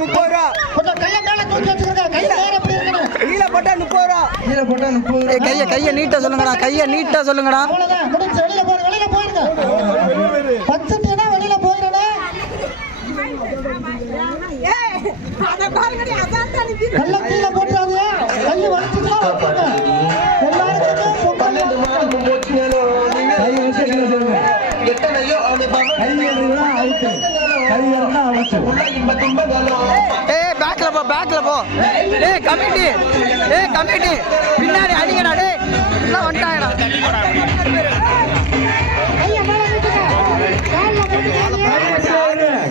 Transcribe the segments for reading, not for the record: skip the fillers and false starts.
30 ரூபா. கொஞ்சம் கையை மேல தூக்கி வச்சுக்கோங்க. கை நேரா இப்படி இருக்கணும். கீழே போட்டா 30 ரூபா. கீழே போட்டா 30. கையை நீட்டா சொல்லுங்கடா. கையை நீட்டா சொல்லுங்கடா. அவ்வளவுதான். முடிஞ்சு வெளியில போயிருங்க. வச்சுட்டீங்கன்னா வெளியில போயிடணும். கல்ல கீழே போட்டுறாது. கை வலிச்சுட்டா வச்சுங்க. எல்லாருக்கும் பொங்கல் கை வச்சு என்ன சொல்லுங்க. பேக்ல போ. கமிட்டி பின்னாடி அடிங்கடா. டேய் எல்லாம் வந்துட்டாங்கடா.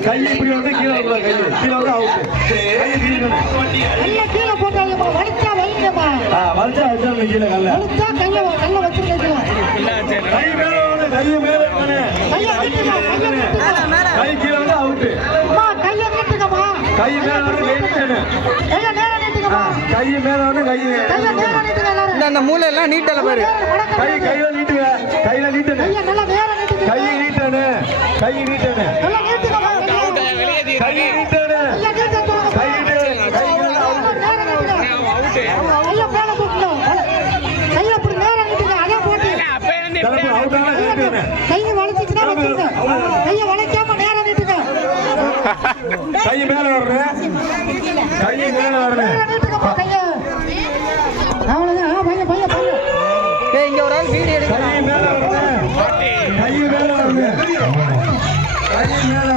கை இப்படி வந்து கீழே வந்து அவுட். கீழே போட்டாங்க. வலிச்சா வைங்கம்மா. வலிச்சா வச்சா கீழே கல்ல கல்ல வச்சிருக்கீங்க. கை மேல வந்து கை கீழே வந்து அவுட். கையை நீட்டுங்கம்மா. கை மேல வந்து கையை நேரா நீட்டுங்கம்மா. கை மேல வந்து கையை நேரா நீட்டுங்க எல்லாரும். இந்த மூளை எல்லாம் நீட்டல பாரு. கையில நீட்டுங்க. கையில நீட்டனு. கையை நல்லா நேரா நீட்டுங்க. கை நீட்டனு. நல்லா நீட்டுங்கம்மா. கை நீட்டனு. கை நீட்டு. கையை மேல தூக்குங்க. கையை அப்படி நேரா நீட்டுங்க. அதே போட்டு அவுட் ஆனா நீட்டனு. கையை வளைச்சிட்டுனா வச்சுங்க. கையை வளைக்காம நேரா நீட்டுங்க. கை மேல வரணும். கை மேல வரணும். நேரா நீட்டுங்கம்மா கையை. அவ்வளவுதான். பையன் டேய் இங்க ஒரு ஆள் வீடியோ எடுக்க. கை மேல வரணும். கை மேல வரணும். கை மேல